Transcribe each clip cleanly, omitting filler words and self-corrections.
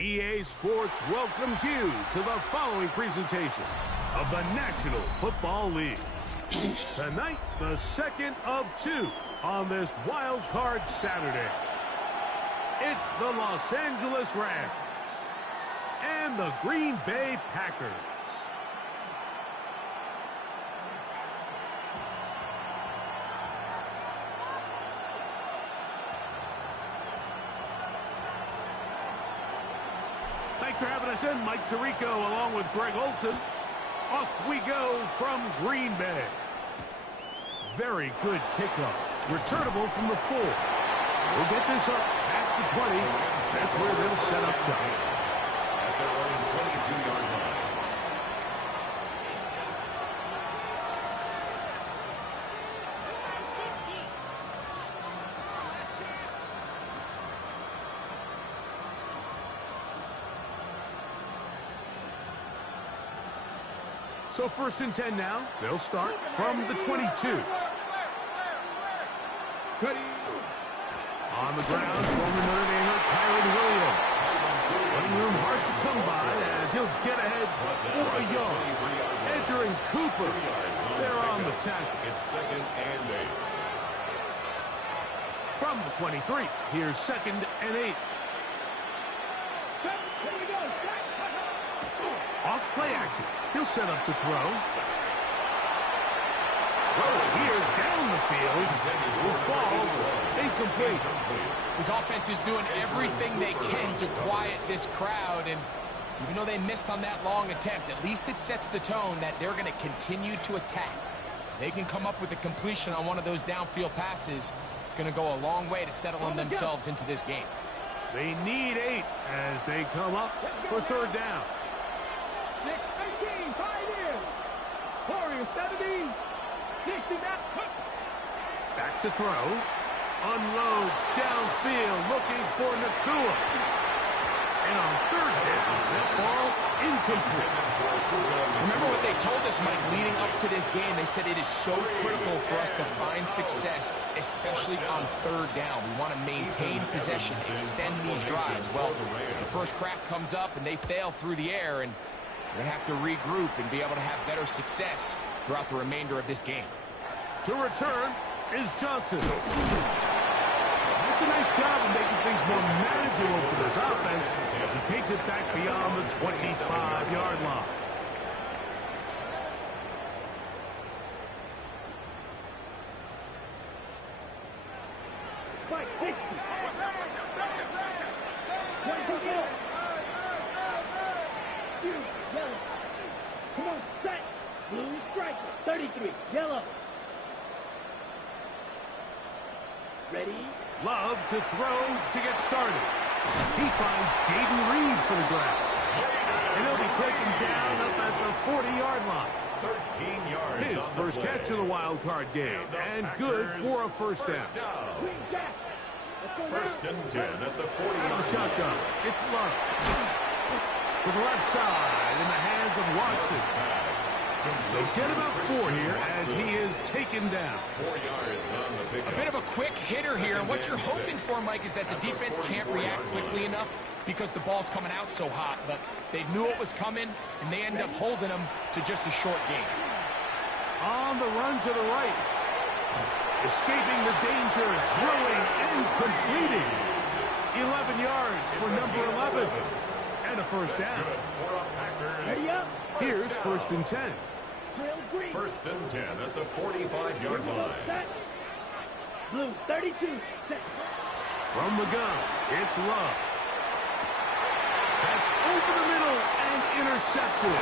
EA Sports welcomes you to the following presentation of the National Football League. Tonight, the second of two on this wild card Saturday. It's the Los Angeles Rams and the Green Bay Packers. Thanks for having us in, Mike Tirico, along with Greg Olson. Off we go from Green Bay. Very good kickoff. Returnable from the 4. We'll get this up past the 20. That's where they'll set up shop. At their own 22-yard line. So 1st and 10 now. They'll start from the 22. On the ground, former Notre Damer Kyron Williams. Running room hard to come by as he'll get ahead for a yard. Edger and Cooper, they're on the tackle. It's 2nd and 8. From the 23, here's 2nd and 8. Off play action. He'll set up to throw. Here, down the field, will fall, incomplete. His offense is doing everything they can to quiet this crowd, and even though they missed on that long attempt, at least it sets the tone that they're going to continue to attack. They can come up with a completion on one of those downfield passes. It's going to go a long way to settling themselves into this game. They need 8 as they come up for 3rd down. 18, 5 in. Warriors 17. 60 Back to throw. Unloads downfield, looking for Nakua. And on 3rd down, that ball incomplete. Remember what they told us, Mike, leading up to this game. They said it is so critical for us to find success, especially on 3rd down. We want to maintain possession, extend these drives. Well, the first crack comes up, and they fail through the air, and we're going to have to regroup and be able to have better success throughout the remainder of this game. To return is Johnson. That's a nice job of making things more manageable for this offense as he takes it back beyond the 25-yard line. Come on, set. Blue striker, 33, yellow. Ready? Love to throw to get started. He finds Jaden Reed for the grab. And he'll be taken down up at the 40-yard line. 13 yards. His first catch of the wild card game. And good for a first down. 1st and 10 at the 40-yard line. Shotgun. It's Love. To the left side in the hands of Watson. They'll get about 4 here as he is taken down. 4 yards on the pickup. A bit of a quick hitter here, and what you're hoping for, Mike, is that the defense can't react quickly enough because the ball's coming out so hot. But they knew it was coming, and they end up holding them to just a short gain. On the run to the right. Escaping the danger, throwing and completing. 11 yards for number 11. And a first down. Here's 1st and 10. 1st and 10 at the 45-yard line. Blue 32. Set. From the gun, it's Love. That's over the middle and intercepted.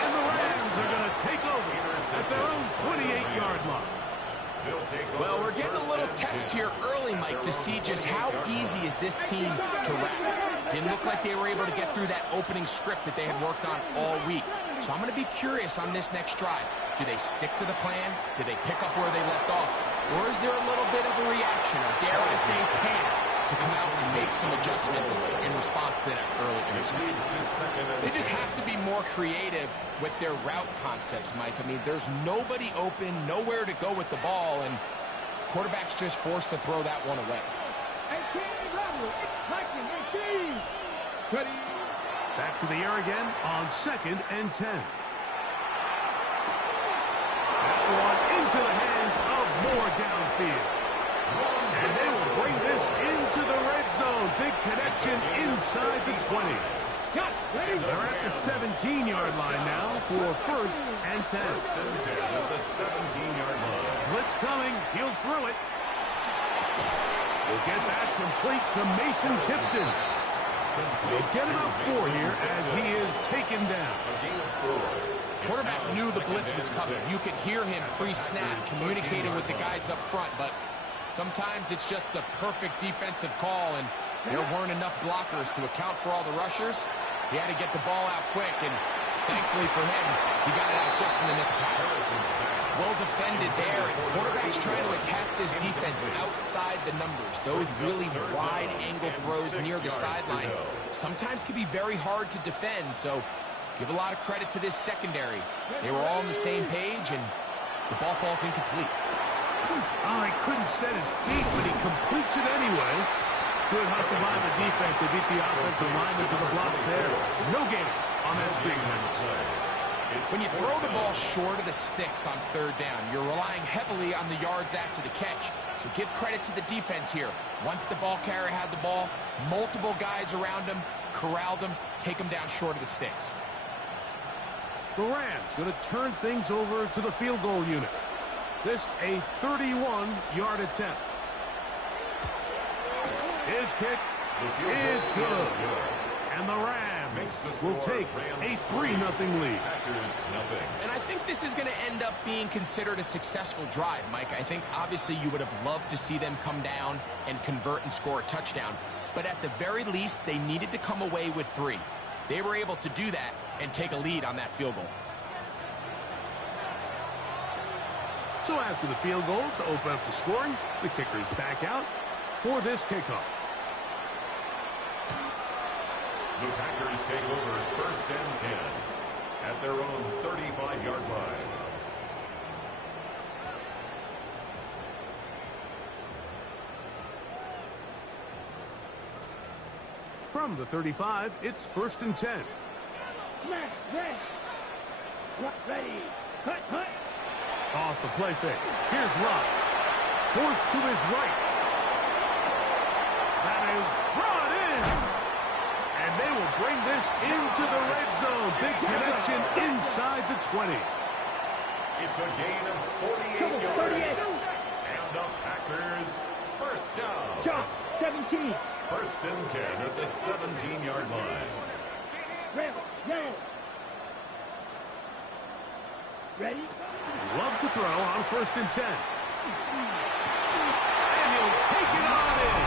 And the Rams are going to take over at their own 28-yard line. Well, we're getting a little test here early, Mike, to see just how easy is this team to wrap. Didn't look like they were able to get through that opening script that they had worked on all week. So I'm going to be curious on this next drive. Do they stick to the plan? Do they pick up where they left off? Or is there a little bit of a reaction, or dare I say panic, to come out and make some adjustments in response to that early interception? They just have to be more creative with their route concepts, Mike. I mean, there's nobody open, nowhere to go with the ball, and quarterback's just forced to throw that one away. Ready. Back to the air again on 2nd and 10. That one into the hands of Moore downfield. And they will bring this into the red zone. Big connection inside the 20. They're at the 17-yard line now for 1st and 10. 1st and 10 at the 17-yard line. Blitz coming. He'll throw it. We'll get that complete to Mason Tipton. They'll get about 4 here as he is taken down. Quarterback knew the blitz was coming. You could hear him pre-snap communicating with the guys up front, but sometimes it's just the perfect defensive call, and there weren't enough blockers to account for all the rushers. He had to get the ball out quick, and thankfully for him, he got it out just in the nick of time. Well defended there, and quarterback's trying to attack this defense outside the numbers. Those really wide angle throws near the sideline sometimes can be very hard to defend, so give a lot of credit to this secondary. They were all on the same page, and the ball falls incomplete. Oh, he couldn't set his feet, but he completes it anyway. Good hustle by the defense. They beat the offensive lineman to the blocks there. No gain on that screen pass. When you throw the ball short of the sticks on 3rd down, you're relying heavily on the yards after the catch. So give credit to the defense here. Once the ball carrier had the ball, multiple guys around him, corralled him, take him down short of the sticks. The Rams going to turn things over to the field goal unit. This a 31-yard attempt. His kick is good. And the Rams will take a 3-0 lead. And I think this is going to end up being considered a successful drive, Mike. I think obviously you would have loved to see them come down and convert and score a touchdown. But at the very least, they needed to come away with 3. They were able to do that and take a lead on that field goal. So after the field goal to open up the scoring, the kicker's back out for this kickoff. The Packers take over 1st and 10 at their own 35-yard line. From the 35, it's 1st and 10. Smash, smash. Ready. Cut, cut. Off the play fake. Here's Rock. Forced to his right. That is brought in. And they will bring this into the red zone. Big connection inside the 20. It's a gain of 48 yards. And the Packers first down. Shot, 17. 1st and 10 at the 17-yard line. Rebels, yellow. Ready? Loves to throw on 1st and 10. And he'll take it on in.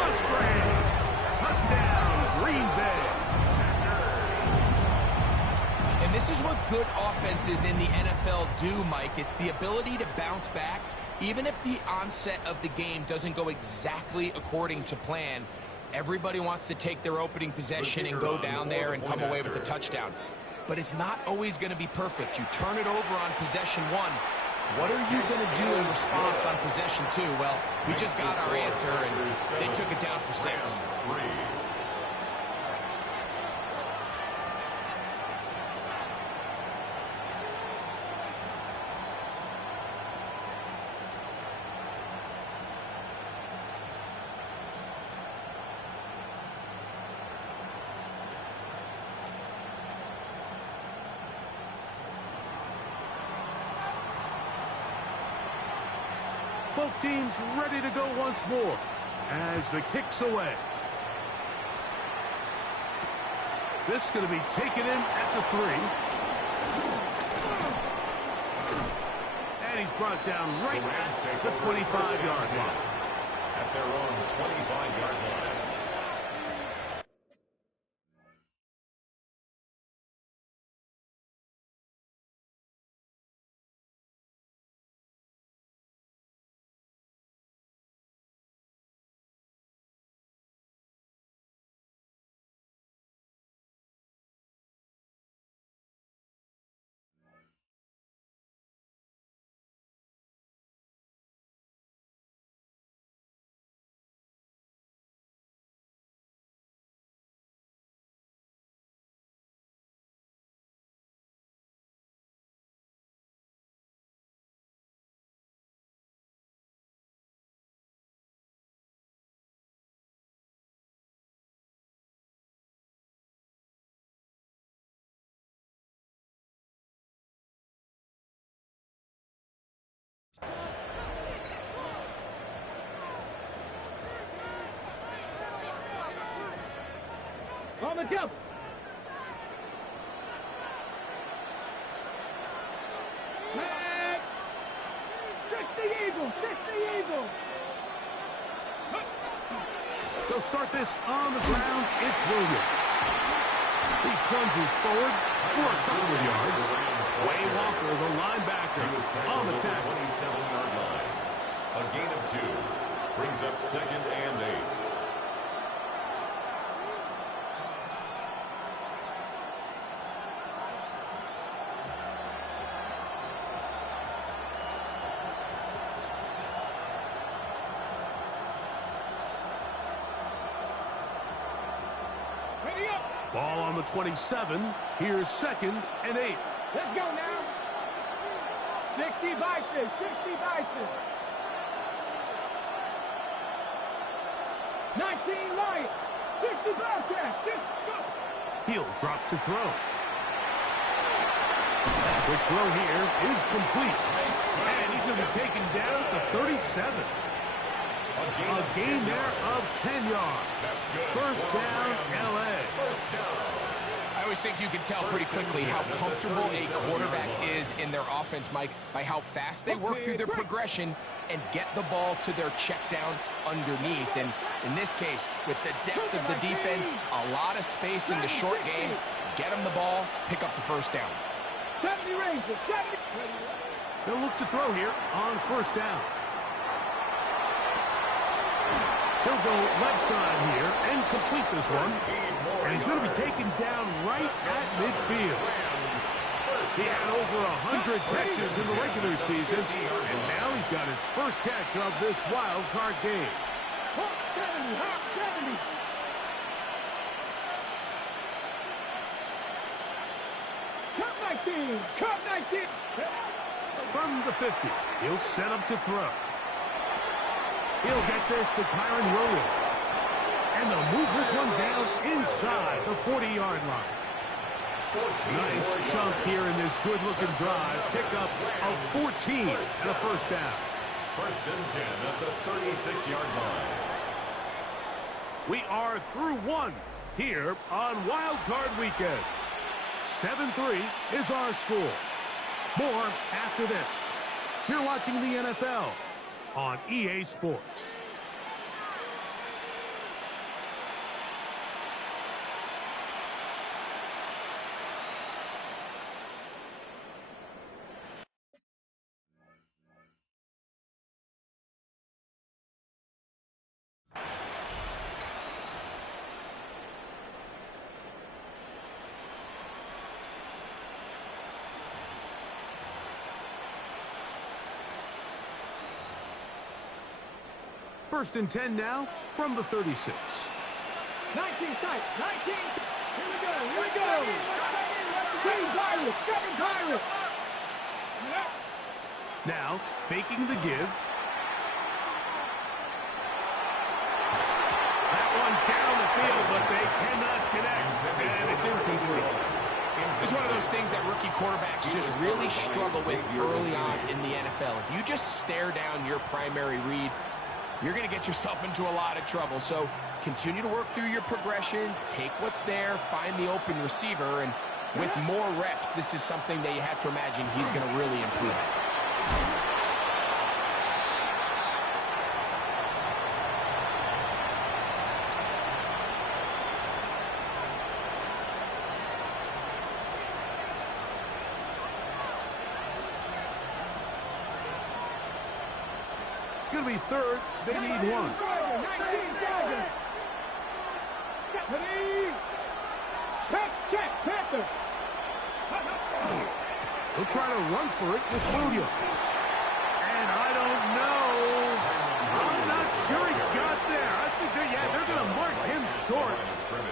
Musgrave. Touchdown, Green Bay. And this is what good offenses in the NFL do, Mike. It's the ability to bounce back. Even if the onset of the game doesn't go exactly according to plan, everybody wants to take their opening possession and go down there and come away with a touchdown. But it's not always going to be perfect. You turn it over on possession 1. What are you going to do in response on possession 2? Well, we just got our answer, and they took it down for 6. Both teams ready to go once more as the kick's away. This is going to be taken in at the 3. And he's brought down right at the 25-yard line. At their own 25-yard line. Let's go. Back. 60 Eagles. 60 Eagles. They'll start this on the ground. It's Williams. He plunges forward for a couple of yards. Way Walker, the linebacker, on the tackle. 27-yard line. A gain of 2. Brings up 2nd and 8. Ball on the 27. Here's 2nd and 8. Let's go now. 60 Bison. 60 Bison. 19 Lions. 60 Bobcats. 60 go. He'll drop to throw. Quick throw here is complete. And he's going to be taken down to 37. A gain there of 10 yards. First down, L.A. I always think you can tell pretty quickly how comfortable a quarterback is in their offense, Mike, by how fast they work through their progression and get the ball to their check down underneath. And in this case, with the depth of the defense, a lot of space in the short game, get them the ball, pick up the first down. 70 Rangers. 70. They'll look to throw here on first down. He'll go left side here and complete this one. And he's going to be taken down right at midfield. He had over 100 catches in the regular season, and now he's got his first catch of this wild card game. 70. 70. Cut 19. Cut 19. From the 50, he'll set up to throw. He'll get this to Kyron Williams. And they'll move this one down inside the 40-yard line. Nice chunk here in this good-looking drive. Pickup of 14 and a first down. First and 10 at the 36-yard line. We are through one here on Wild Card Weekend. 7-3 is our score. More after this. You're watching the NFL on EA Sports. First and 10 now from the 36. 19 tight. 19. Here we go. Here we go. 7 Pirates. 7 Pirates. Now faking the give. That one down the field, but they cannot connect, and it's incomplete. It's one of those things that rookie quarterbacks just really struggle with early on in the NFL. If you just stare down your primary read, you're going to get yourself into a lot of trouble. So continue to work through your progressions, take what's there, find the open receiver, and with more reps, this is something that you have to imagine he's going to really improve at. It's going to be third. They need one. 19 check. Panther. He'll try to run for it with Williams. And I don't know. I'm not sure he got there. I think they're going to mark him short.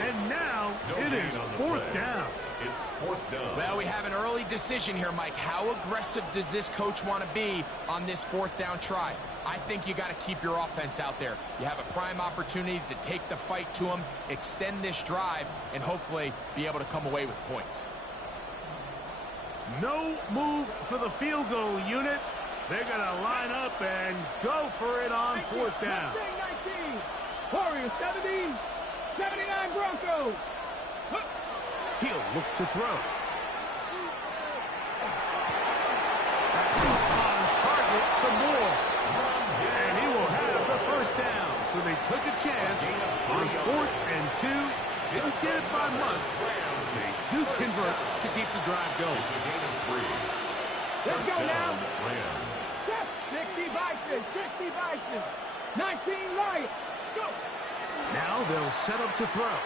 And now it is fourth down. It's fourth down. Well, we have an early decision here, Mike. How aggressive does this coach want to be on this fourth down try? I think you got to keep your offense out there. You have a prime opportunity to take the fight to them, extend this drive, and hopefully be able to come away with points. No move for the field goal unit. They're going to line up and go for it on fourth down. 19. Warriors 70. 79 Broncos. He'll look to throw. On target to Moore. And he will have the first down. So they took a chance on 4th and 2. Didn't get it by much. They do convert to keep the drive going. It's a gain of 3. Let's go now. Rams. Step. 60 Vikings. 60 Vikings. 19 Lions. Go. Now they'll set up to throw.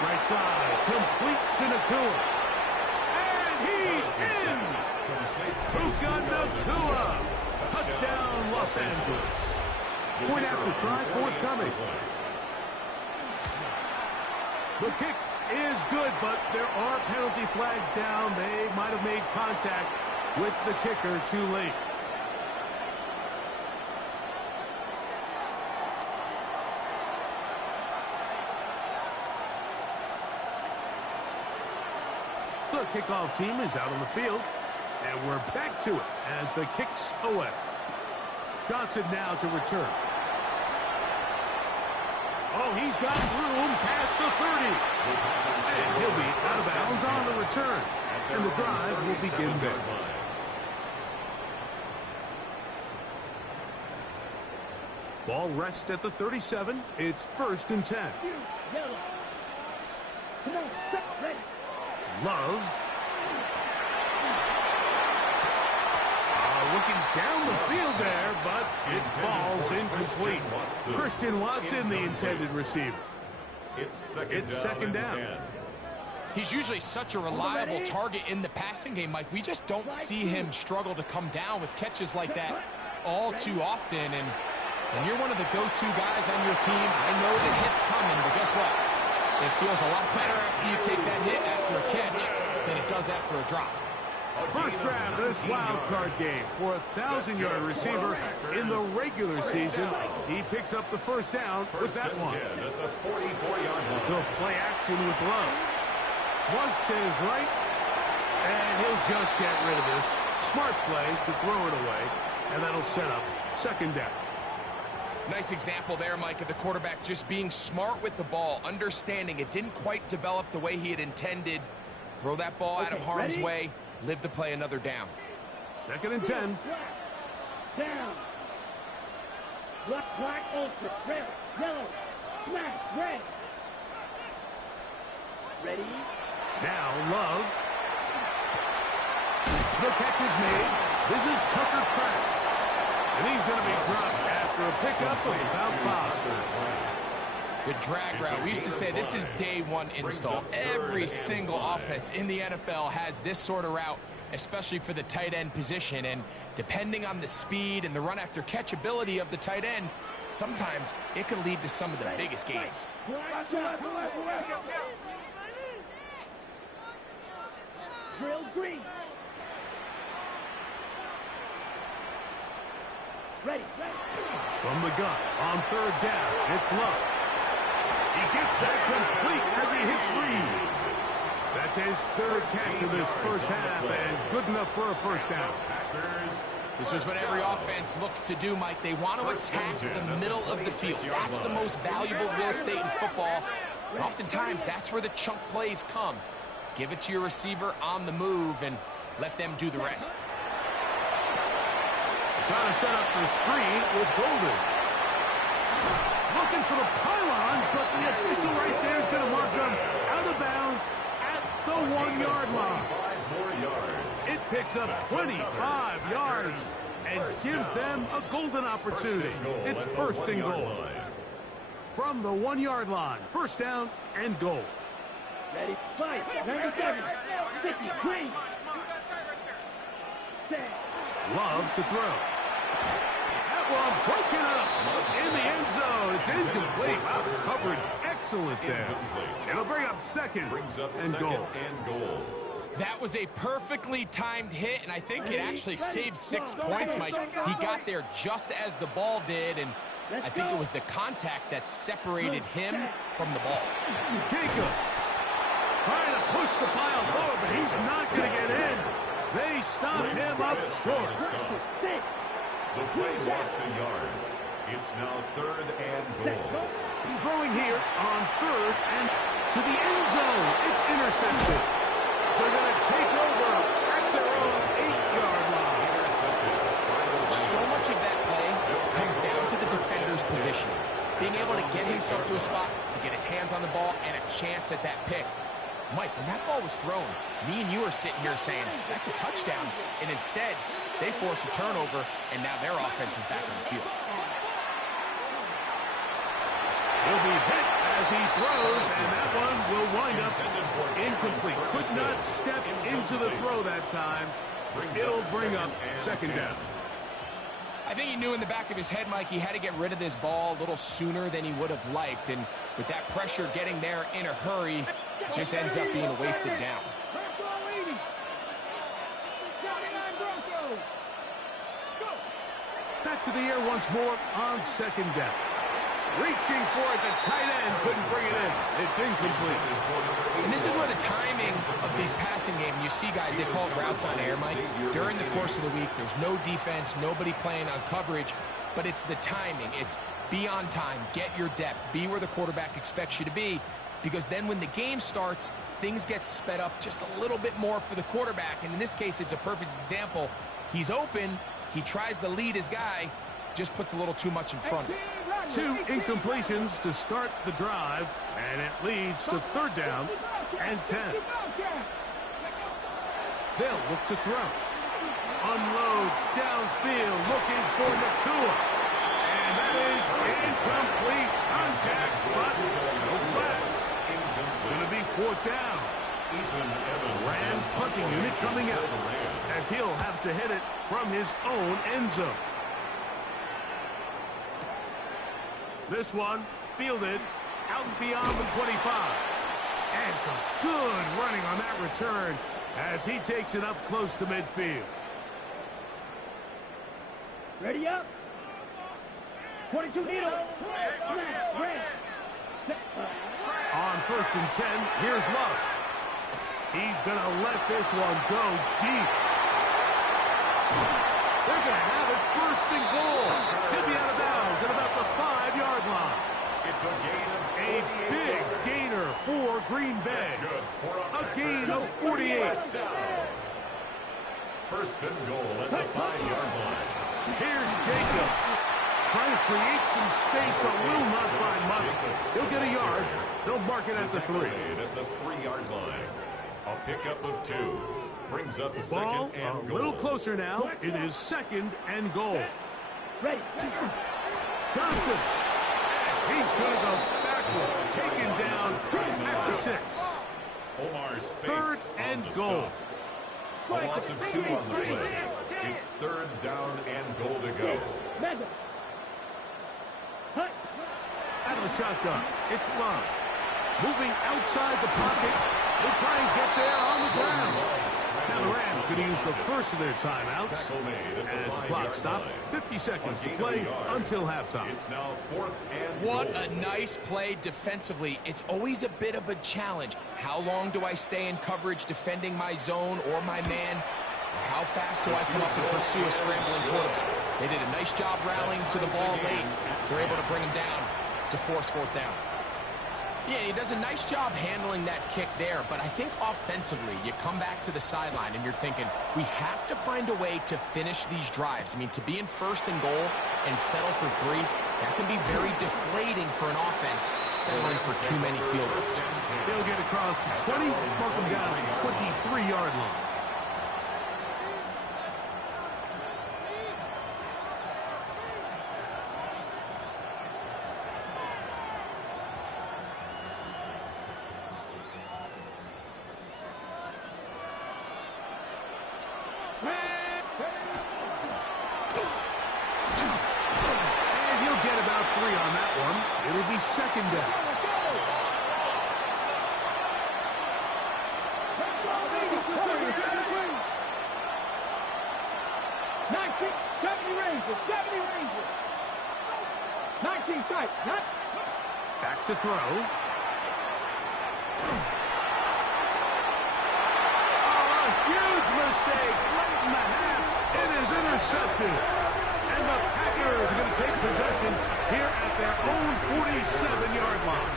Right side, complete to Nakua. And he's in! Puka Nakua! Touchdown, Los Angeles. Point after try, forthcoming. The kick is good, but there are penalty flags down. They might have made contact with the kicker too late. The kickoff team is out on the field, and we're back to it as the kick's away. Johnson now to return. Oh, he's got room past the 30. And he'll be out of bounds on the return, and the drive will begin there. Ball rests at the 37. It's 1st and 10. Yellow. Come on, step ready. Love. Looking down the field there, but it falls incomplete. Christian Watson, the intended receiver. It's second down. He's usually such a reliable target in the passing game, Mike. We just don't see him struggle to come down with catches like that all too often. And when you're one of the go-to guys on your team, I know the hit's coming, but guess what? It feels a lot better after you take that hit after a catch than it does after a drop. First grab of this wild card game for a 1,000-yard receiver in the regular season. He picks up the first down with that one. He'll play action with Love. Flush to his right, and he'll just get rid of this. Smart play to throw it away, and that'll set up 2nd down. Nice example there, Mike, of the quarterback just being smart with the ball, understanding it didn't quite develop the way he had intended. Throw that ball out of harm's way, live to play another down. 2nd and 10. Down. Black, ultra, red, yellow, smash, red. Ready? Now Love. The catch is made. This is Tucker Kraft. And he's going to be dropped after a pickup of about 5. Good drag route. We used to say this is day one install. Every single offense in the NFL has this sort of route, especially for the tight end position. And depending on the speed and the run after catch ability of the tight end, sometimes it can lead to some of the biggest gains. Drill green. Ready. From the gun on 3rd down, it's Love. He gets that complete as he hits Reed. That's his 3rd catch of this first half, and good enough for a first down. This is what every offense looks to do, Mike. They want to attack the middle of the field. That's the most valuable real estate in football. And oftentimes, that's where the chunk plays come. Give it to your receiver on the move and let them do the rest. Trying to set up the screen with Golden. Looking for the pylon, but the official right there is going to mark them out of bounds at the 1-yard line. It picks up 25 yards and gives them a golden opportunity. It's 1st and goal. From the 1-yard line, 1st down and goal. Ready, fight, number 7, 50, green. Love to throw. That one broken up in the end zone. It's incomplete. Wow, the coverage excellent there. It'll bring up 2nd and goal. That was a perfectly timed hit, and I think it actually saved 6 points, Mike. He got there just as the ball did, and I think it was the contact that separated him from the ball. Jacobs trying to push the pile forward, but he's not going to get in. They stop him up short. The play lost a yard. It's now 3rd and goal. Throwing here on 3rd and to the end zone. It's intercepted. So they're going to take over at their own 8-yard line. So much of that play comes down to the defender's positioning. Being able to get himself to a spot, to get his hands on the ball, and a chance at that pick. Mike, when that ball was thrown, me and you are sitting here saying, that's a touchdown. And instead, they force a turnover, and now their offense is back on the field. He'll be hit as he throws, and that one will wind up incomplete. Could not step into the throw that time. It'll bring up second down. I think he knew in the back of his head, Mike, he had to get rid of this ball a little sooner than he would have liked. And with that pressure getting there in a hurry, it just ends up being a wasted down. Back to the air once more on second down. Reaching for it, the tight end couldn't bring it in. It's incomplete. And this is where the timing of these passing games, you see guys, they call it routes on air, Mike. During the course of the week, there's no defense, nobody playing on coverage, but it's the timing. It's be on time, get your depth, be where the quarterback expects you to be, because then when the game starts, things get sped up just a little bit more for the quarterback. And in this case, it's a perfect example. He's open, he tries to lead his guy, just puts a little too much in front of him. 2 incompletions to start the drive, and it leads to third down and 10. They'll look to throw. Unloads downfield, looking for Nakua. And that is incomplete. Contact, but no flags. Going to be fourth down. Rams punting unit coming out, as he'll have to hit it from his own end zone. This one fielded out beyond the 25. And some good running on that return as he takes it up close to midfield. Ready up. 22 middle. On first and 10, here's Love. He's going to let this one go deep. They're going to have it first and goal. He'll be out of bounds at about the 5-yard line. It's a gain of A big gainer for Green Bay. A gain of 48. First and goal at the 5-yard line. Here's Jacobs. Trying to create some space, but will not find much. He'll get a yard. They'll mark it at the 3. At the 3-yard line. A pickup of 2. Brings up Ball second and a goal. little closer now. It is second and goal. Ready. Johnson. He's going to go backwards. Taken down at the 6. Omar Speights Third and on the goal. stop. A loss of 2 on the play. It's third down and goal to go. Out of the shotgun. It's Love. Moving outside the pocket. They'll try and get there on the ground. Now the Rams going to use the first of their timeouts as the clock stops. 50 seconds to play until halftime. It's now fourth and What goal. a nice play defensively. It's always a bit of a challenge. How long do I stay in coverage defending my zone or my man? How fast do I come up and pursue a scrambling quarterback? They did a nice job rallying to the ball late. They're able to bring him down to force fourth down. Yeah, he does a nice job handling that kick there, but I think offensively, you come back to the sideline and you're thinking, we have to find a way to finish these drives. I mean, to be in first and goal and settle for 3, that can be very deflating for an offense settling for too many field goals. They'll get across the 20, mark them down at the 23-yard line. And he'll get about 3 on that one. It'll be second down. Back to throw. Oh, a huge mistake late in the half. It is intercepted. And the Packers are going to take possession here at their own 47-yard line.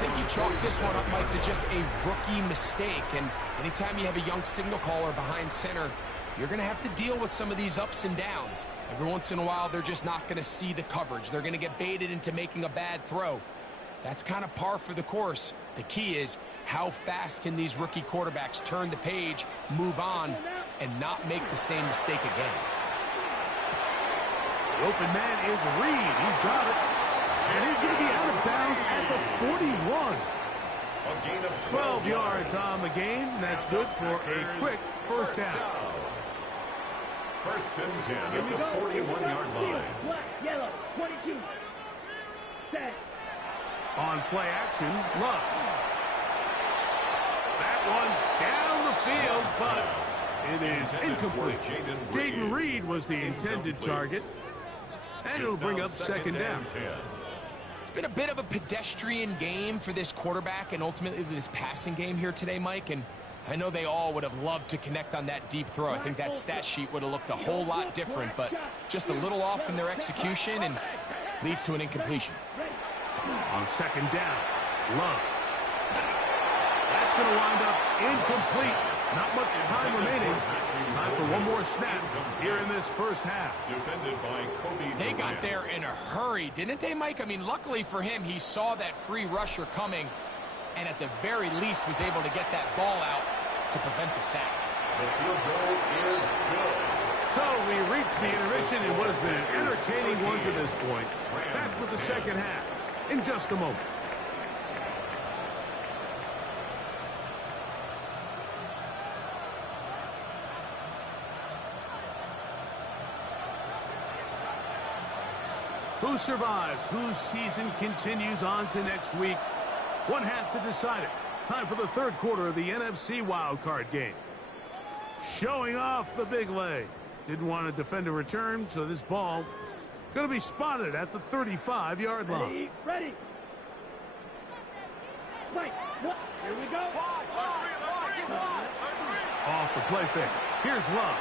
think he chalked this one up, Mike, to just a rookie mistake. And anytime you have a young signal caller behind center, you're going to have to deal with some of these ups and downs. Every once in a while, they're just not going to see the coverage. They're going to get baited into making a bad throw. That's kind of par for the course. The key is, how fast can these rookie quarterbacks turn the page, move on, and not make the same mistake again? The open man is Reed. He's got it. And he's going to be out of bounds at the 41. A gain of 12 yards on the game. That's good for a quick first down. First and 10 at the 41-yard line. Black, yellow, 22. Set. On play action, Love. That one down the field, but it is incomplete. Jaden Reed was the intended target. And it'll bring up second down. It's been a bit of a pedestrian game for this quarterback and ultimately this passing game here today, Mike. And I know they all would have loved to connect on that deep throw. I think that stat sheet would have looked a whole lot different, but just a little off in their execution and leads to an incompletion. On second down, Love. That's going to wind up incomplete. Not much time remaining. Time for one more snap here in this first half. Defended by Kobe. They got there in a hurry, didn't they, Mike? I mean, luckily for him, he saw that free rusher coming and at the very least was able to get that ball out to prevent the sack. The field goal is good. So we reach the intermission in what has been an entertaining one to this point. Back with the second half in just a moment. Who survives? Whose season continues on to next week? One half to decide it. Time for the third quarter of the NFC wildcard game. Showing off the big leg. Didn't want to defend a return, so this ball going to be spotted at the 35-yard line. Ready. Right. Here we go. Off the play fake. Here's Love.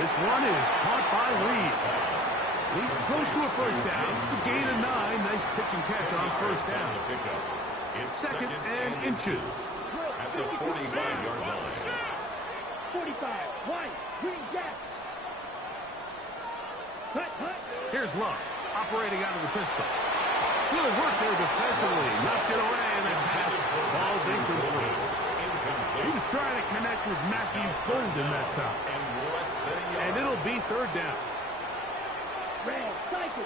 This one is caught by Reed. He's close to a first down. To gain a 9. Nice pitch and catch on first down. Second and inches. At the 45-yard line. 45. Wide. Green gap. Cut. Here's Love. Operating out of the pistol. Good work there defensively. Knocked it away and then pass. Ball's incomplete. He was trying to connect with Matthew Golden that time. And it'll be third down. Red, cycle.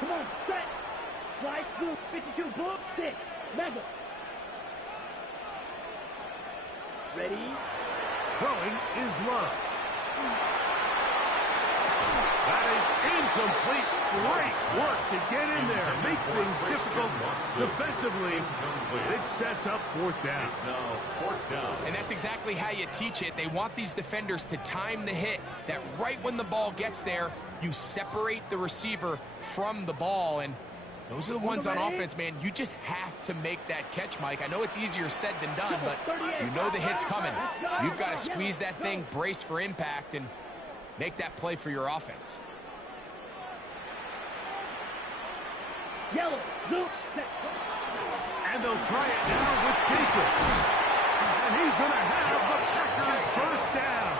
Come on, set. Slide through, 52, blue, 6. Mega. Ready. Throwing is Love. That is incomplete. Great work to get in there. Make things difficult defensively. It sets up fourth down. It's now fourth down. And that's exactly how you teach it. They want these defenders to time the hit, that right when the ball gets there, you separate the receiver from the ball. And those are the ones on offense, man. You just have to make that catch, Mike. I know it's easier said than done, but you know the hit's coming. You've got to squeeze that thing, brace for impact, and make that play for your offense. Yellow, blue, set. And they'll try it now with Jacobs. And he's going to have the Packers first down.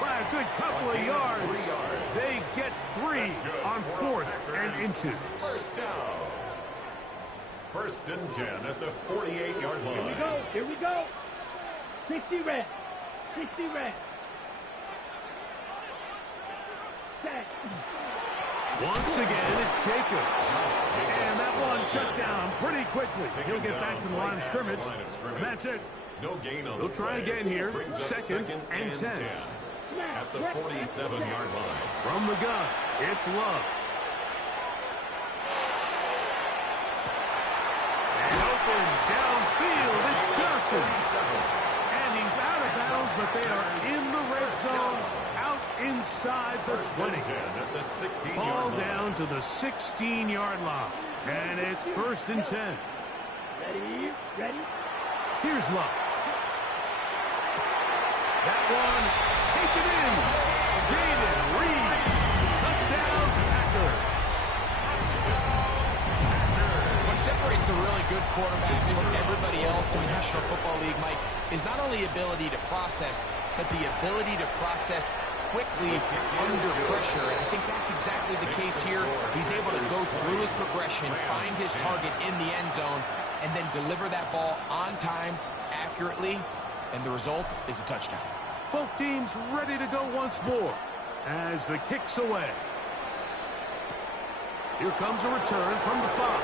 By a good couple of yards. They get 3 on fourth and inches. First down. First and 10 at the 48-yard line. Here we go. 60 red. 60 red. Set. Once again, it's Jacobs. And that one shut down pretty quickly. He'll get back to the line of scrimmage. And that's it. No gain on They'll try again here. Second and 10. At the 47-yard line. From the gun, it's Love. And open downfield, it's Johnson. And he's out of bounds, but they are in the red zone, out inside the 20. At the 16-yard Ball line. down to the 16-yard line. And it's first and 10. Ready. Here's Love. That one taken in. Jaden Reed. Touchdown, Packers. What's separates the really good quarterbacks from everybody else in the National Football League, Mike, is not only ability to process, but the ability to process quickly under pressure. And I think that's exactly the case here. He's able to go through his progression, find his target in the end zone, and then deliver that ball on time, accurately, and the result is a touchdown. Both teams ready to go once more as the kick's away. Here comes a return from the 5.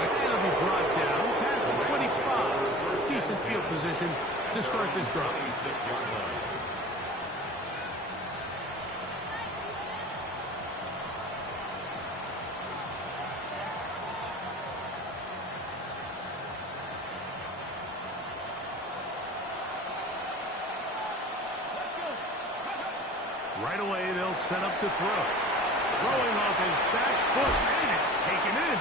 And it'll be brought down past the 25. Decent field position to start this drive. Right away, they'll set up to throw. Throwing off his back foot, and it's taken in.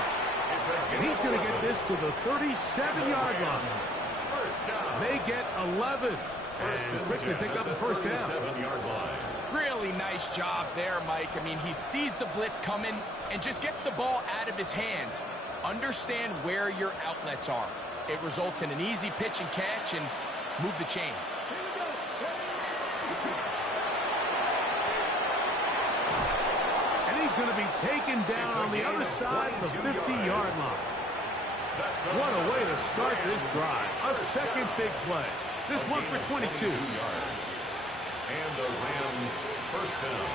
And he's going to get this to the 37-yard line. They get 11. And quickly pick up the first down. Really nice job there, Mike. I mean, he sees the blitz coming and just gets the ball out of his hands. Understand where your outlets are. It results in an easy pitch and catch and move the chains. He's going to be taken down on the other side of the 50-yard line. What a way to start this drive. A second big play. This one for 22. And the Rams first down.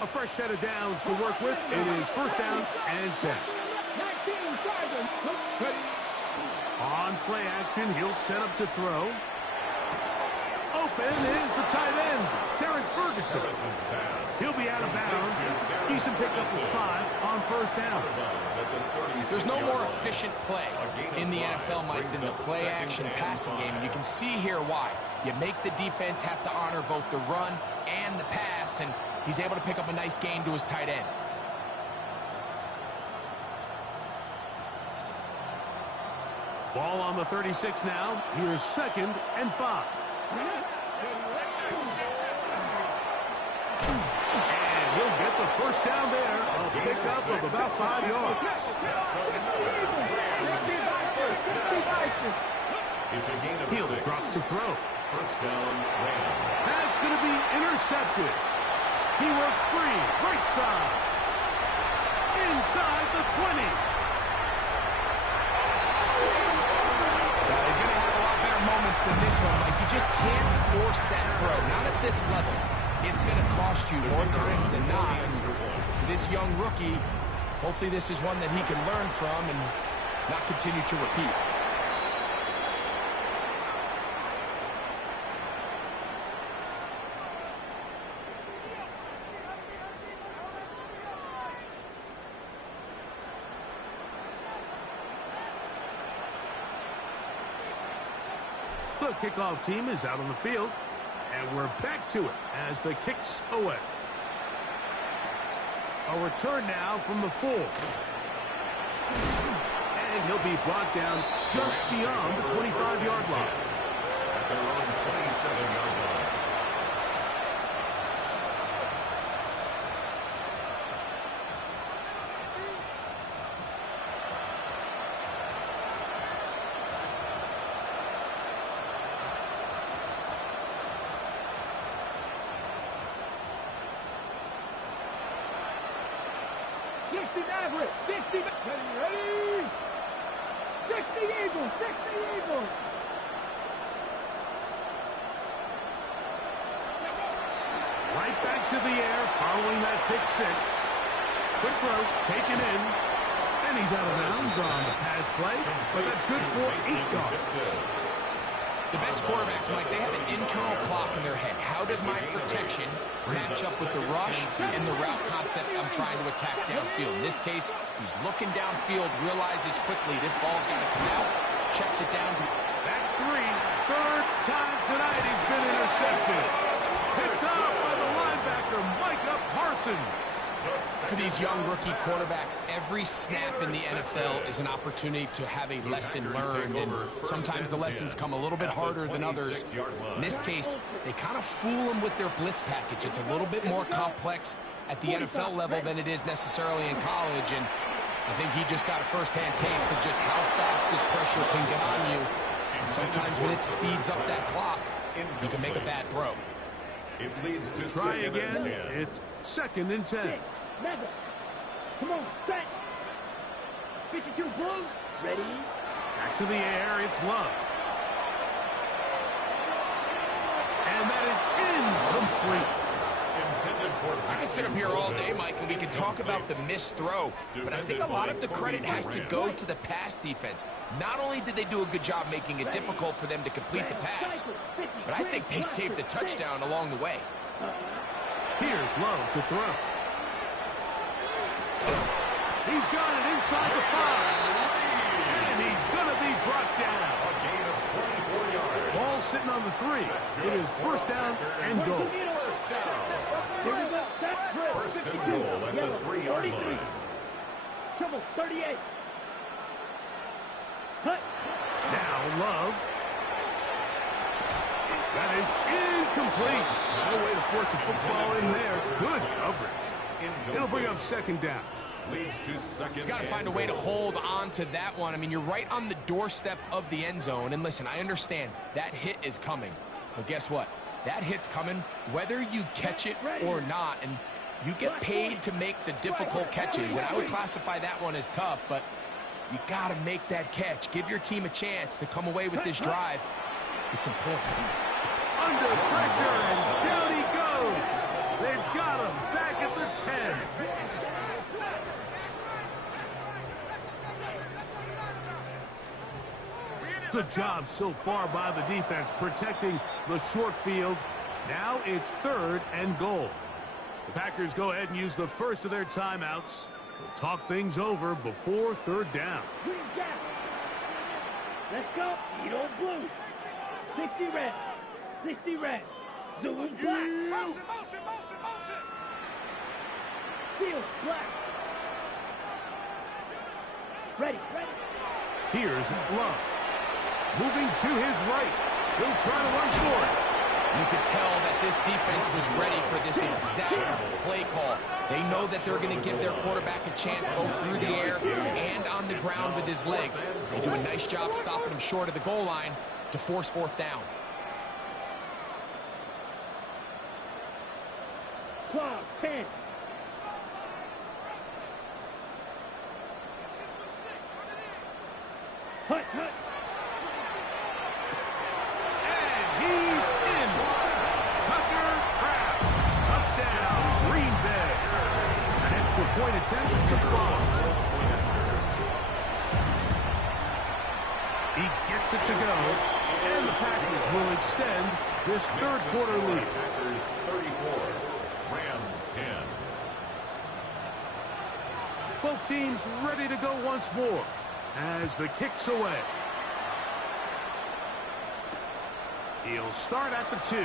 A fresh set of downs to work with. It is first down and 10. On play action, he'll set up to throw. Open is the tight end, Terrence Ferguson. He'll be out of bounds. Decent pickup of 5 on first down. There's no more efficient play in the NFL, Mike, than the play action passing game. And you can see here why. You make the defense have to honor both the run and the pass, and he's able to pick up a nice gain to his tight end. Ball on the 36 now. Here's second and 5. And he'll get the first down there. A pickup of about 5 yards. He'll drop to throw. First down, Rams. That's going to be intercepted. He works free. Right side. Inside the 20. He's going to have a lot better moments than this one, Mike. You just can't force that throw. Not at this level. It's going to cost you more times than not. For this young rookie, hopefully this is one that he can learn from and not continue to repeat. The kickoff team is out on the field, and we're back to it as the kick's away. A return now from the 4. And he'll be brought down just beyond the 25-yard line. At their own 27-yard line. Maverick, 60, ready? 60 Eagles, 60 Eagles. Right back to the air following that pick 6. Quick throw, taken in. And he's out of bounds on the pass play, but that's good for 8 yards. The best quarterbacks, Mike, they have an internal clock in their head. How does my protection match up with the rush and the route concept I'm trying to attack downfield? In this case, he's looking downfield, realizes quickly this ball's got to come out, checks it down. That's 3. Third time tonight he's been intercepted. Picked up by the linebacker, Micah Parsons. For these young rookie quarterbacks, every snap in the NFL is an opportunity to have a lesson learned, and sometimes the lessons come a little bit harder than others. In this case, they kind of fool them with their blitz package. It's a little bit more complex at the NFL level than it is necessarily in college, and I think he just got a first-hand taste of just how fast this pressure can get on you. And sometimes when it speeds up that clock, you can make a bad throw. It leads to Try again. It's 2nd and 10. Mega. Come on, set. 52 blue. Ready. Back to the air. It's Love. And that is incomplete. I can sit up here all day, Mike, and we can talk about the missed throw, but I think a lot of the credit has to go to the pass defense. Not only did they do a good job making it difficult for them to complete the pass, but I think they saved the touchdown along the way. Here's Love to throw. He's got it inside the 5. And he's going to be brought down. A gain of 24 yards. Ball sitting on the 3. It is 1st down and goal. Here we go. First and goal at the 3-yard line. Trouble, 38. Cut. Now Love. That is incomplete. No way to force the football in there. Good coverage. It'll bring up 2nd down. Leads to 2nd. He's got to find a way to hold on to that one. I mean, you're right on the doorstep of the end zone. And listen, I understand that hit is coming. But guess what? That hit's coming whether you catch it or not. And you get paid to make the difficult catches. And I would classify that one as tough, but you got to make that catch. Give your team a chance to come away with this drive with some points. Under pressure, and down he goes. They've got him back at the 10. Good job so far by the defense protecting the short field. Now it's 3rd and goal. The Packers go ahead and use the first of their timeouts. We'll talk things over before 3rd down. Green gap. Let's go. Eat old blue. 60 red. 60 red. Zoom black. Motion. Field black. Ready. Here's Love. Moving to his right. He'll try to run for it. You could tell that this defense was ready for this exact play call. They know that they're going to give their quarterback a chance both through the air and on the ground with his legs. They do a nice job stopping him short of the goal line to force 4th down. Clock 10. Hut. He's in. Tucker Craft. Touchdown, Green Bay. An extra point attempt to follow. He gets it to go. And the Packers will extend this 3rd quarter lead. Packers 34. Rams 10. Both teams ready to go once more as the kick's away. He'll start at the 2.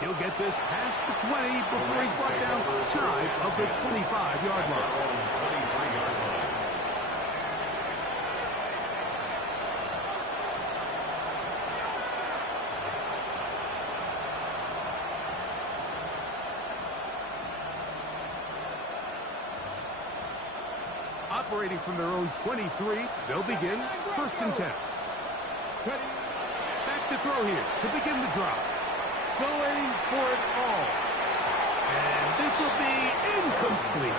He'll get this past the 20 before he's brought down shy of the 25-yard line. Operating from their own 23, they'll begin 1st and 10. Back to throw here to begin the drive. Going for it all. And this will be incomplete.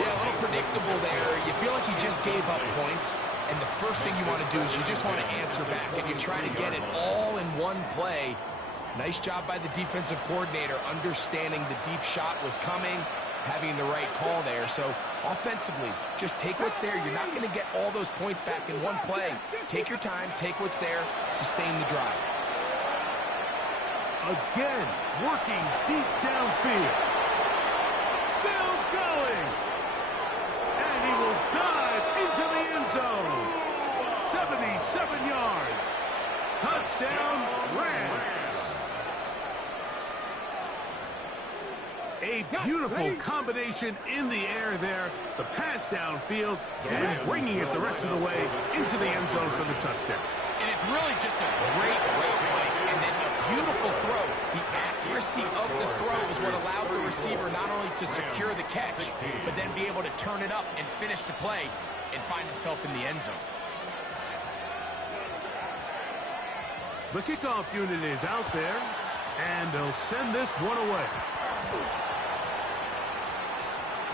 Yeah, a little predictable there. You feel like you just gave up points, and the first thing you want to do is you just want to answer back, and you try to get it all in one play. Nice job by the defensive coordinator understanding the deep shot was coming, having the right call there. So offensively, just take what's there. You're not going to get all those points back in one play. Take your time, take what's there, sustain the drive. Again, working deep downfield. Still going. And he will dive into the end zone. 77 yards. Touchdown, Rams. A beautiful combination in the air there. The pass downfield and bringing it the rest of the way into the end zone for the touchdown. And it's really just a great play. And then a beautiful throw. The accuracy of the throw is what allowed the receiver not only to secure the catch, but then be able to turn it up and finish the play and find himself in the end zone. The kickoff unit is out there, and they'll send this one away.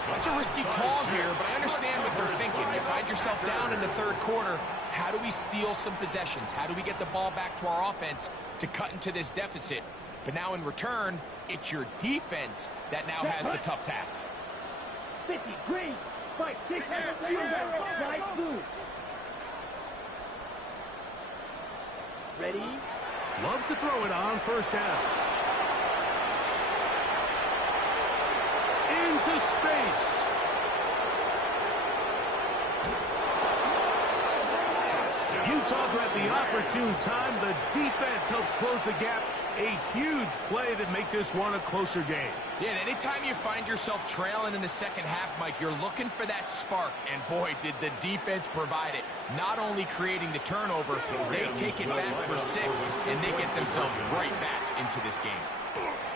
That's a risky call here, but I understand what they're thinking. You find yourself down in the third quarter. How do we steal some possessions? How do we get the ball back to our offense to cut into this deficit? But now in return, it's your defense that now has the tough task. 50, green, 5, 6, 5, blue. Ready? Love to throw it on first down. Into space. You talk about the opportune time. The defense helps close the gap. A huge play to make this one a closer game. Yeah, and anytime you find yourself trailing in the second half, Mike, you're looking for that spark. And boy, did the defense provide it. Not only creating the turnover, they take it back for 6, and they get themselves right back into this game.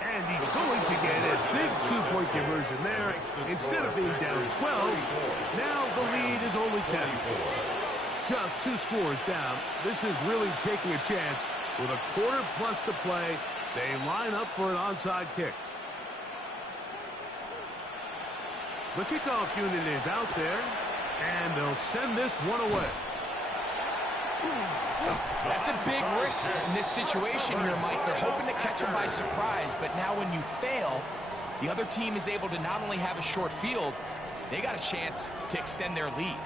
And he's going to get his big two-point conversion there. Instead of being down 12, now the lead is only 10. Just 2 scores down. This is really taking a chance. With a quarter plus to play, they line up for an onside kick. The kickoff unit is out there, and they'll send this one away. That's a big risk in this situation here, Mike. They're hoping to catch him by surprise, but now when you fail, the other team is able to not only have a short field, they got a chance to extend their lead.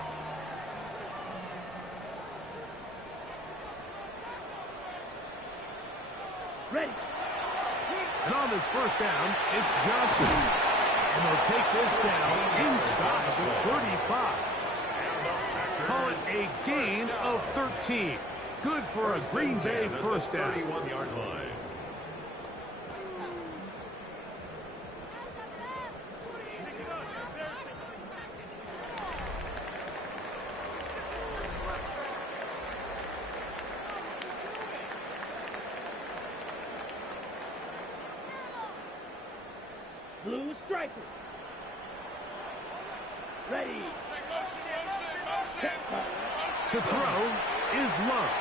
Ready. And on this first down, it's Johnson. And they'll take this down inside the 35. Call it a gain of 13. Good for a Green Bay first down. 31-yard line. Blue striker. Ready. To throw is Love.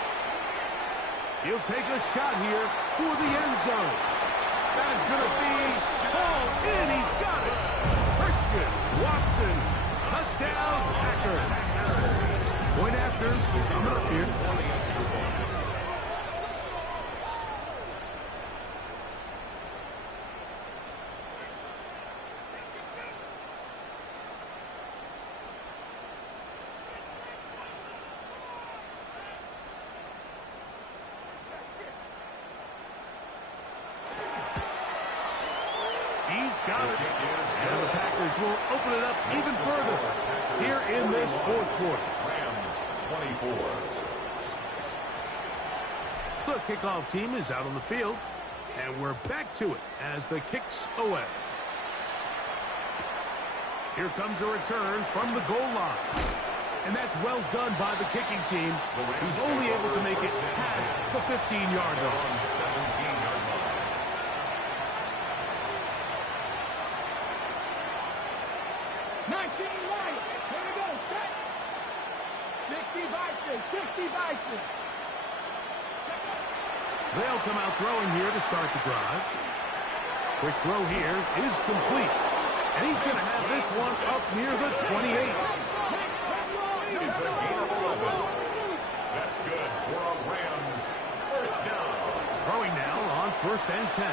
He'll take a shot here for the end zone. That is going to be hauled in. He's got it. Christian Watson. Touchdown, Packers. Point after. Coming up here. He's got it. And the Packers will open it up even further here in this fourth quarter. Rams 24. The kickoff team is out on the field, and we're back to it as the kick's away. Here comes a return from the goal line. And that's well done by the kicking team. He's only able to make it past the 15-yard line. 17-yard line. 19 Lions. Here we go. Set. 60 Bison. 60 Bison. They'll come out throwing here to start the drive. Quick throw here is complete. And he's going to have this one up near the 28. It's a gain of 11. That's good for a Rams first down. Throwing now on 1st and 10.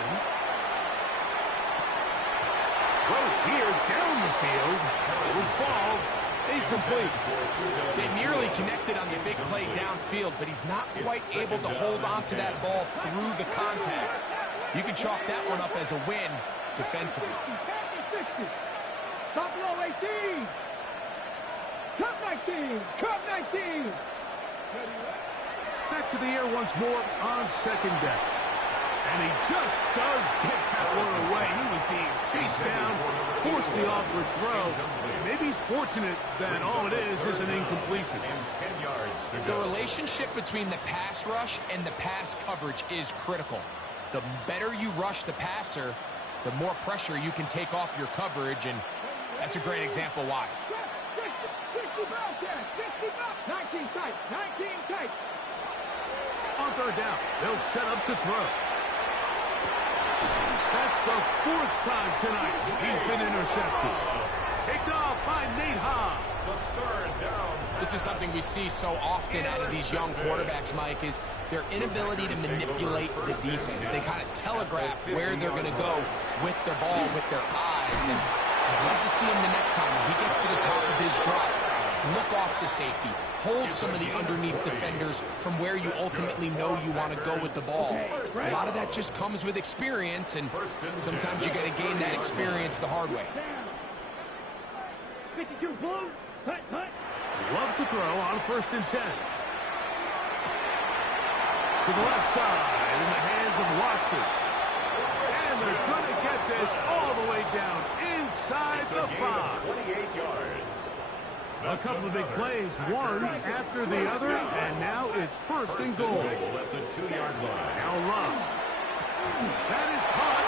Throw here down the field. It will fall. Incomplete. They nearly connected on the big play downfield, but he's not quite able to hold on to that ball through the contact. You can chalk that one up as a win defensively. 60. Buffalo 18. Cup 19. Cup 19. Back to the air once more on 2nd down. And he just does get out blown away. He was being chased down, forced the awkward throw. Maybe he's fortunate that all it is an incompletion. And 10 yards to The go. relationship between the pass rush and the pass coverage is critical. The better you rush the passer, the more pressure you can take off your coverage, and that's a great example why. 60 back there, 60 back. 19 tight, 19 tight. On third down, they'll set up to throw. That's the 4th time tonight he's been intercepted. Picked off by Nate Hobbs. The third down. This is something we see so often out of these young quarterbacks, Mike, is their inability to manipulate the defense. They kind of telegraph where they're going to go with their ball, with their eyes. And I'd love to see him the next time when he gets to the top of his drop. Look off the safety. Hold some of the underneath defenders from where you ultimately know you want to go with the ball. A lot of that just comes with experience, and sometimes you got to gain that experience the hard way. 52 blue. Hut, hut. Love to throw on 1st and 10. To the left side in the hands of Watson. And they're going to get this all the way down inside the 5. 28 yards. A couple of big plays, one after the other, and now it's 1st and goal. At the 2-yard line. Now Love. That is caught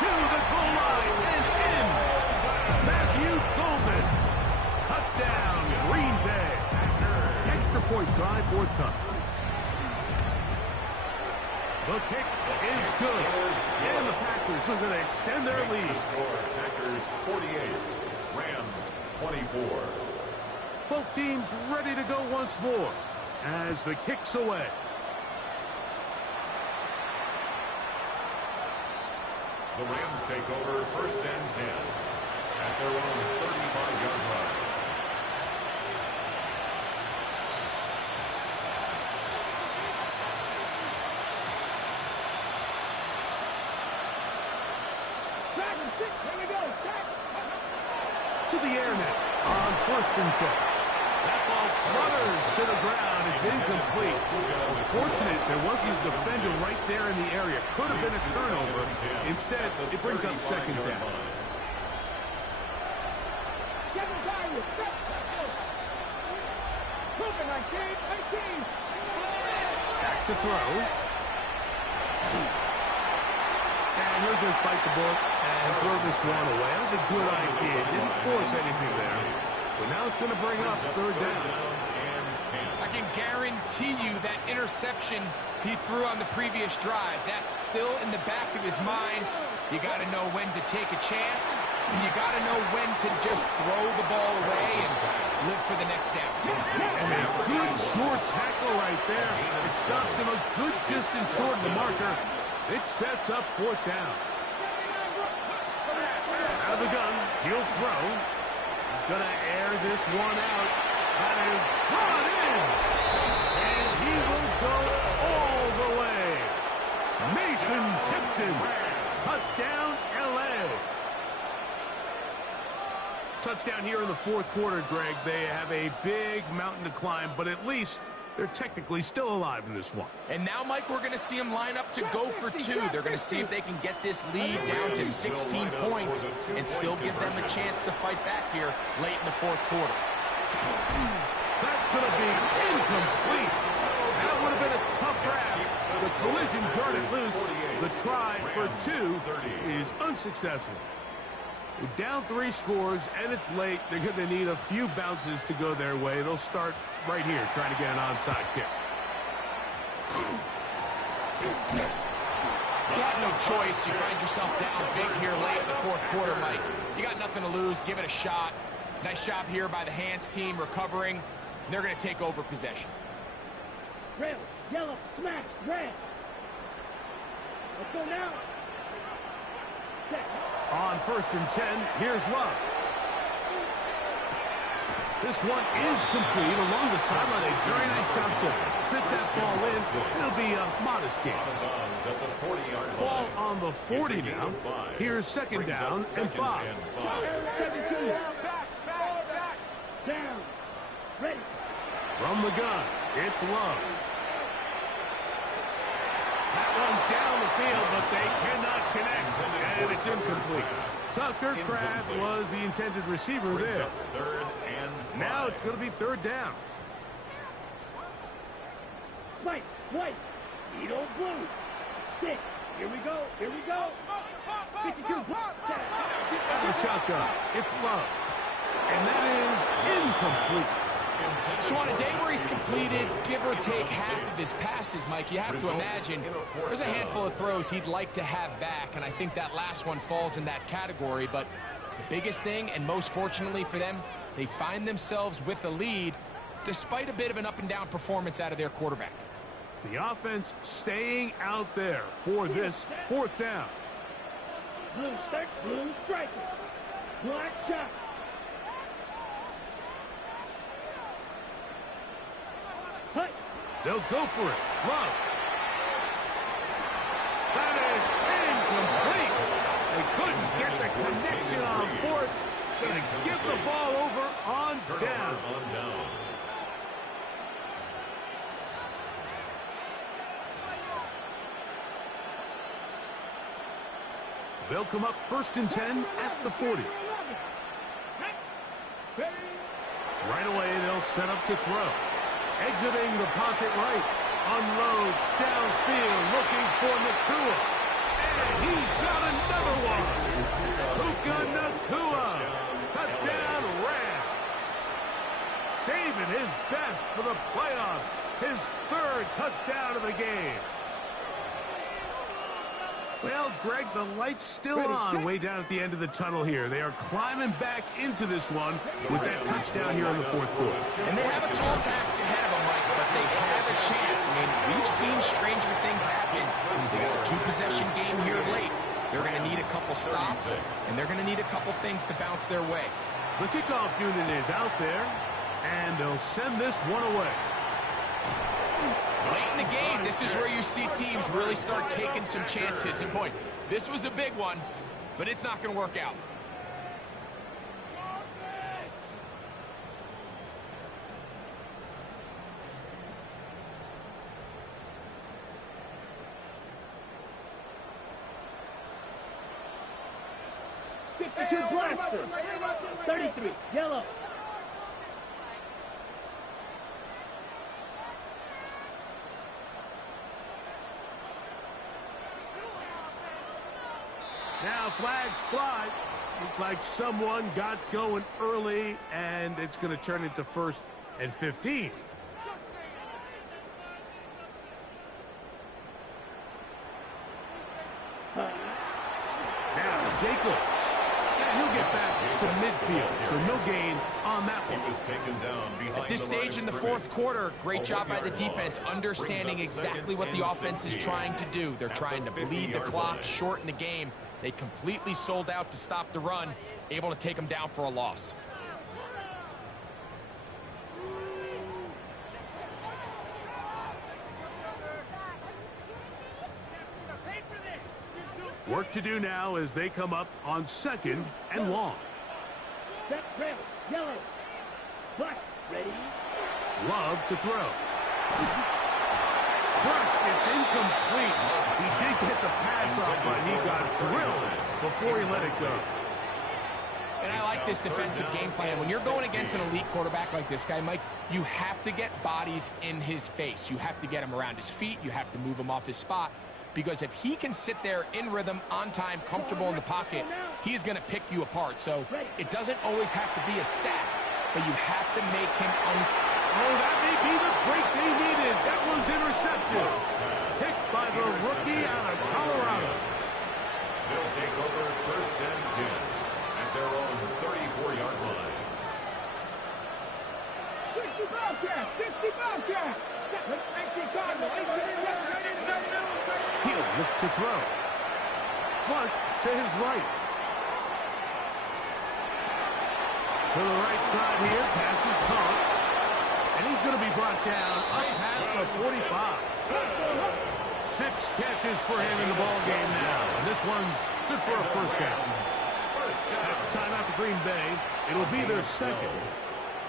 to the goal line and in. Matthew Golden. Touchdown, Green Bay. Extra point try, 4th time. The kick is good. And the Packers are going to extend their lead. Score, Packers 48, Rams 24. Both teams ready to go once more as the kick's away. The Rams take over 1st and 10 at their own 35-yard line. Here we go. To the air now on 1st and 10. That ball flutters to the ground. It's incomplete. Fortunate there wasn't a defender right there in the area. Could have been a turnover. Instead, it brings up 2nd down. Kevin Cyrus. Cooper, 19. Back to throw. And he'll just bite the bullet and throw this one away. That was a good idea. Didn't force anything there. But now it's going to bring up 3rd down. I can guarantee you that interception he threw on the previous drive, that's still in the back of his mind. You got to know when to take a chance. You got to know when to just throw the ball away and live for the next down. And a good short tackle right there. It stops him a good distance short of the marker. It sets up 4th down. Out of the gun, he'll throw. He's going to air this one out. That is brought in. And he will go all the way. Mason Tipton. Touchdown, L.A. Touchdown here in the 4th quarter, Greg. They have a big mountain to climb, but at least they're technically still alive in this one. And now, Mike, we're going to see them line up to go for 2. They're going to see if they can get this lead down to 16 points and still give them a chance to fight back here late in the 4th quarter. That's going to be incomplete. That would have been a tough grab. The collision turned it loose. The try for 2 is unsuccessful. We're down 3 scores, and it's late. They're going to need a few bounces to go their way. They'll start right here trying to get an onside kick. You had no choice. You find yourself down big here late in the 4th quarter, Mike. You got nothing to lose. Give it a shot. Nice job here by the hands team recovering. They're going to take over possession. Red, yellow, smash, red. Let's go now. On 1st and 10, here's Love. This one is complete along the sideline. A very nice job to fit that ball in. It'll be a modest gain. Ball on the 40 now. Here's 2nd down and 5. 17. Down. Ready. From the gun, it's Love. That one down the field, but they cannot connect. And incomplete. Tucker Kraft was the intended receiver there. Now it's going to be third down. White, Edo blue. 6. Here we go. 52. Out of the shotgun. It's Love. And that is incomplete. So on a day where he's completed, give or take, half of his passes, Mike, you have to imagine there's a handful of throws he'd like to have back, and I think that last one falls in that category. But the biggest thing, and most fortunately for them, they find themselves with a lead despite a bit of an up-and-down performance out of their quarterback. The offense staying out there for this fourth down. Blue striker. Black shot. Hut. They'll go for it. Love. That is incomplete. They couldn't get the connection on fourth. Gonna give the ball over on down. They'll come up 1st and 10 at the 40. Right away, they'll set up to throw. Exiting the pocket right. Unloads downfield, looking for Nakua. And he's got another one. Puka Nakua. Touchdown, Rams. Saving his best for the playoffs. His 3rd touchdown of the game. Well, Greg, the light's still on way down at the end of the tunnel here. They are climbing back into this one with that touchdown here in the 4th quarter. And they have a tall task ahead of them, Mike, but they have a chance. I mean, we've seen stranger things happen. They got a 2-possession game here late. They're going to need a couple stops, and they're going to need a couple things to bounce their way. The kickoff unit is out there, and they'll send this one away. Late in the game, this is where you see teams really start taking some chances. And boy, this was a big one, but it's not going to work out. Blaster. 33, yellow. Now flags fly. Looks like someone got going early, and it's going to turn into 1st and 15. Now Jacobs. He'll get back to midfield, so no gain on that one. He was taken down at this stage in the 4th quarter, great job by the defense, understanding exactly what the offense is trying to do. They're trying to bleed the clock, shorten the game. They completely sold out to stop the run, able to take them down for a loss. Work to do now as they come up on 2nd and long. Set trail, yellow. Black, ready. Love to throw. Crushed, it's incomplete. He did get the pass off, but he got drilled before he let it go. And I like this defensive game plan. When you're going against an elite quarterback like this guy, Mike, you have to get bodies in his face. You have to get him around his feet. You have to move him off his spot. Because if he can sit there in rhythm, on time, comfortable in the pocket, he's going to pick you apart. So it doesn't always have to be a sack, but you have to make him Oh, that may be the break they needed. That was intercepted. Picked by the rookie out of Colorado. They'll take over 1st and 10 at their own 34-yard line. 50 Bobcat, 50 Bobcat. He'll look to throw. Flush to his right. To the right side here, pass is caught. And he's going to be brought down up past the 45. 6 catches for him in the ball game now. And this one's good for a 1st down. That's timeout for Green Bay. It'll be their 2nd.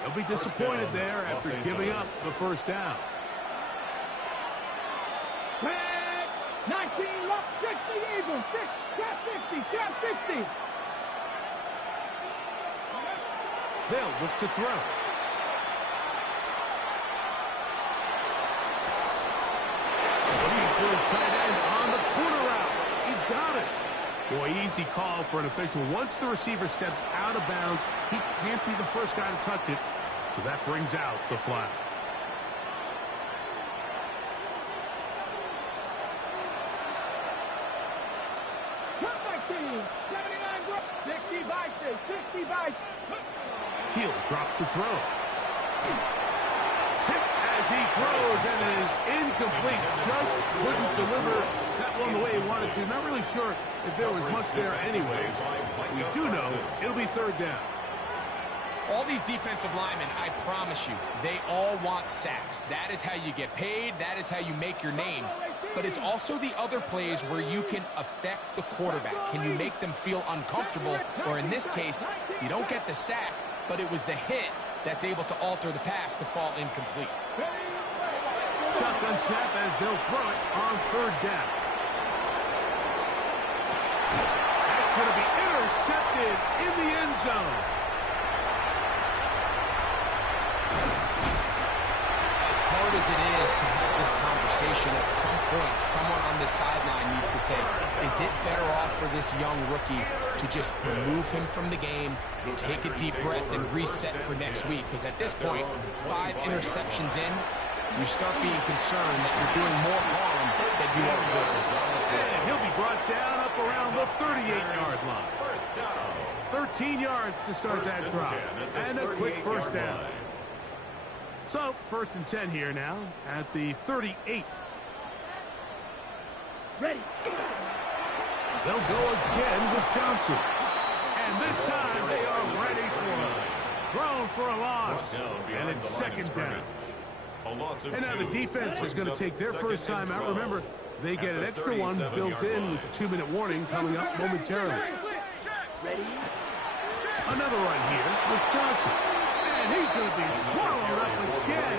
They'll be disappointed there after giving up the 1st down. 19 left, 6 the Eagles, 6, got 6. Trap 60. They'll look to throw. Looking for his tight end on the corner route. He's got it. Boy, easy call for an official. Once the receiver steps out of bounds, he can't be the first guy to touch it. So that brings out the flag. Comeback team. 79 60 by 6. 60 by 6. He'll drop to throw. Hit as he throws, and it is incomplete. Just couldn't deliver that one the way he wanted to. Not really sure if there was much there anyways. We do know it'll be third down. All these defensive linemen, I promise you, they all want sacks. That is how you get paid. That is how you make your name. But it's also the other plays where you can affect the quarterback. Can you make them feel uncomfortable? Or in this case, you don't get the sack, but it was the hit that's able to alter the pass to fall incomplete. Shotgun snap as they'll throw it on third down. That's going to be intercepted in the end zone. As hard as it is to have this conversation, at some point, someone on this sideline needs to say, is it better off for this young rookie to just remove him from the game, take a deep breath, and reset for next week? Because at this point, 5 interceptions in, you start being concerned that you're doing more harm than you are good. And he'll be brought down up around the 38-yard line. 13 yards to start that drive. And a quick first down. So, first and 10 here now at the 38. Ready. They'll go again with Johnson. And this time they are ready for it. Thrown for a loss. And it's second down. And now the defense is going to take their first time out. Remember, they get an extra one built in with a 2-minute warning coming up momentarily. Ready. Another run here with Johnson. And he's going to be swallowed up again.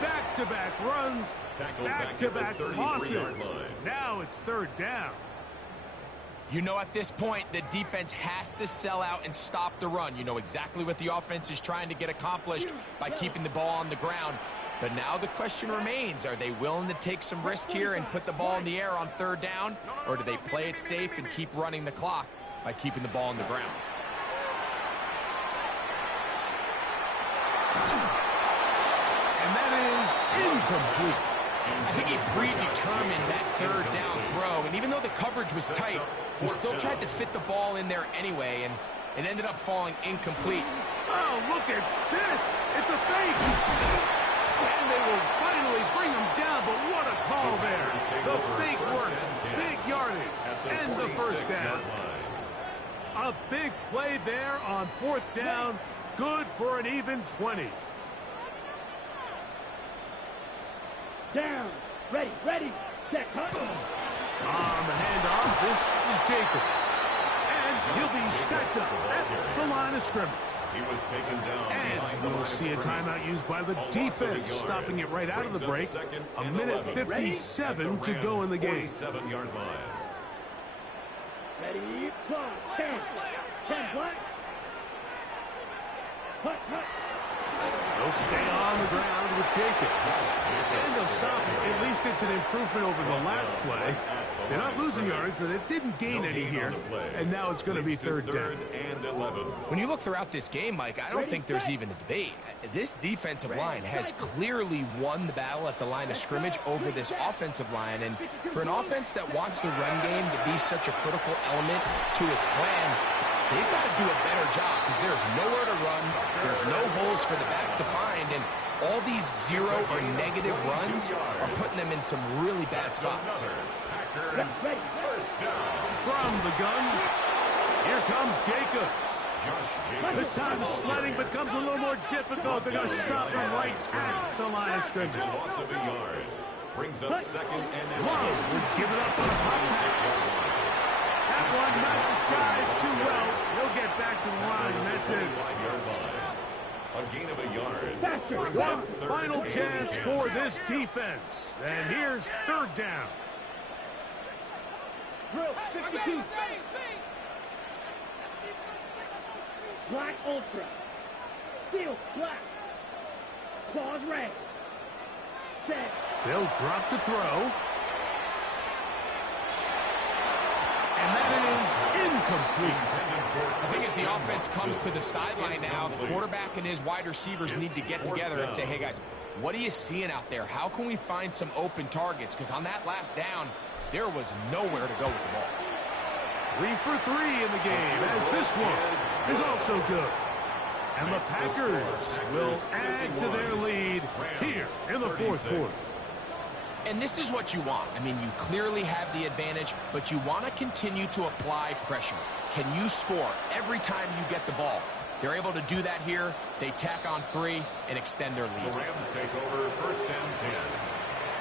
Back-to-back runs, back-to-back losses. Now it's third down. You know, at this point, the defense has to sell out and stop the run. You know exactly what the offense is trying to get accomplished by keeping the ball on the ground. But now the question remains, are they willing to take some risk here and put the ball in the air on third down? Or do they play it safe and keep running the clock by keeping the ball on the ground? And that is incomplete. I think he predetermined that third down throw, and even though the coverage was tight, he still tried to fit the ball in there anyway, and it ended up falling incomplete. Oh, look at this. It's a fake. And they will finally bring him down, but what a call there. The fake works. Big yardage. And the first down. A big play there on fourth down. Good for an even 20. Down. Ready. Ready. Set. Cut. On the handoff, this is Jacobs. And he'll be stacked up at the line of scrimmage. He was taken down. And we'll see a timeout used by the defense, stopping it right out of the break. A minute 57 to go in the game. 7-yard line. Ready. Close. 10. 10. What? Cut. Cut. They'll stay on the ground with Jacobs. And they'll stop it. At least it's an improvement over the last play. They're not losing yardage, but they didn't gain any here. And now it's going to be third down. And 11. When you look throughout this game, Mike, I don't think there's even a debate. This defensive line has clearly won the battle at the line of scrimmage over this offensive line. And for an offense that wants the run game to be such a critical element to its plan, they've got to do a better job because there's nowhere to run. There's no holes for the back to find. And all these zero or negative runs are putting them in some really bad spots. From the gun, here comes Jacobs. This time the sledding becomes a little more difficult. They're going to stop him right at the line of scrimmage. Loss of a yard. Brings up second and Love would give it up on a hot pass. That one not disguised too well. He'll get back to the line, and that's it. A gain of a yard. One final chance for this defense. And here's third down. Drill 52. Black Ultra. Steel black. Claws red. Set. They'll drop to throw. And that is incomplete. I think as the offense comes to the sideline now, the quarterback and his wide receivers need to get together and say, hey, guys, what are you seeing out there? How can we find some open targets? Because on that last down, there was nowhere to go with the ball. 3 for 3 in the game, as this one is also good. And the Packers will add to their lead here in the fourth quarter. And this is what you want. I mean, you clearly have the advantage, but you want to continue to apply pressure. Can you score every time you get the ball? They're able to do that here. They tack on 3 and extend their lead. The Rams take over first and 10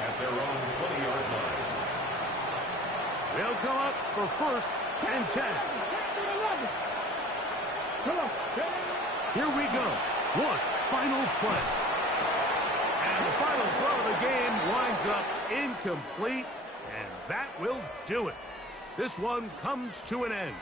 at their own 20-yard line. They'll come up for first and 10. Come on. Here we go. One final play. And the final throw of the game winds up incomplete, and that will do it. This one comes to an end.